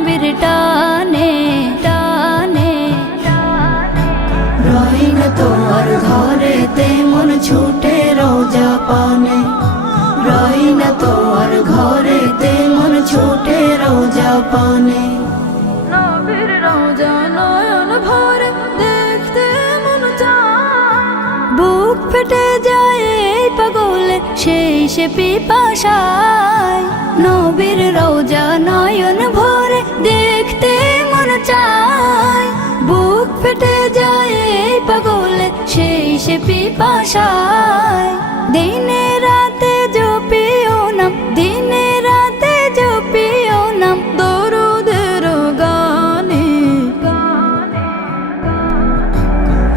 নাবির টানে টানে। রই না তোমার ঘরেতে মন ছুটে রোজা পানে, রই না তোমার ঘরেতে মন ছুটে রোজা পানে। নবীর রওজা নয়ন ভরে দেখতে মন চায়, বুক ফেটে যায় এই পাগলে সেই সে পিপাসায়। নবীর রওজা নয়ন ভরে দেখতে মন চায়, বুক ফেটে যায় এই পাগলে সেই সে পিপাসায়। দিনে রাতে জপিও নাম, দিনে রাতে জপিও নাম দরুদের গানে।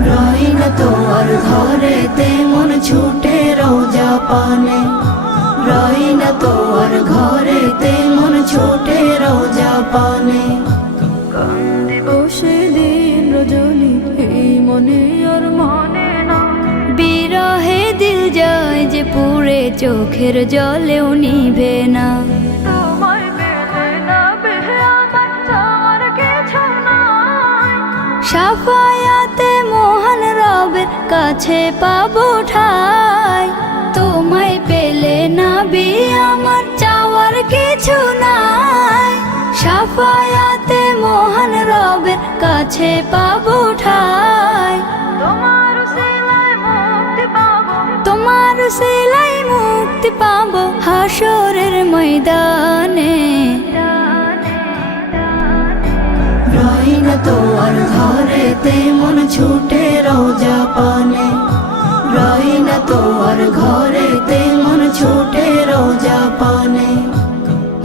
রই না তোমার ঘরেতে মন ছুটে রোজা পানে, রই না তোমার ঘরেতে মন ছুটে রোজা পানে। কান্দি বসে দিন রজনী এই মনে আর মনে না, বিরহে দিল যায় যে পুরে চোখের জলেও নিভে না। তোমায় পেলে না বেহে আমার চাওয়ার কিছু নাই, শাফায়াতে মহান রবের কাছে পাবো ঠাই। তোমায় পেলে না বি আমার চাওয়ার কিছু নাই, শাফায়াতে মহান রবের কাছে পাবো ঠাই। তোমার উসিলায় মুক্তি পাবো, তোমার উসিলায় মুক্তি পাবো হাসরের ময়দানে। রই না তোমার ঘরেতে মন ছুটে রোজা পানে, রই না তোমার ঘরেতে মন ছুটে রোজা পানে।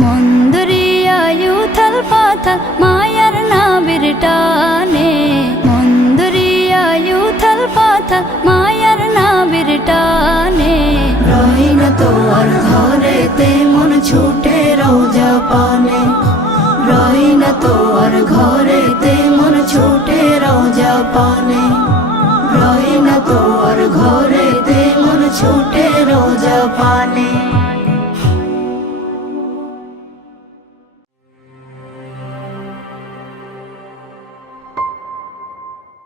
মন্দরিয়ায় উথাল পাথাল মায়ার নাবির টানে, মন্দরিয়ায় উথাল পাথাল মায়ার নাবির টানে। রই না তোমার ঘরেতে মন ছুটে রোজা পানে, রই না তোমার ঘরেতে মন ছুটে রোজা পানে, রই না তোমার ঘরেতে মন ছুটে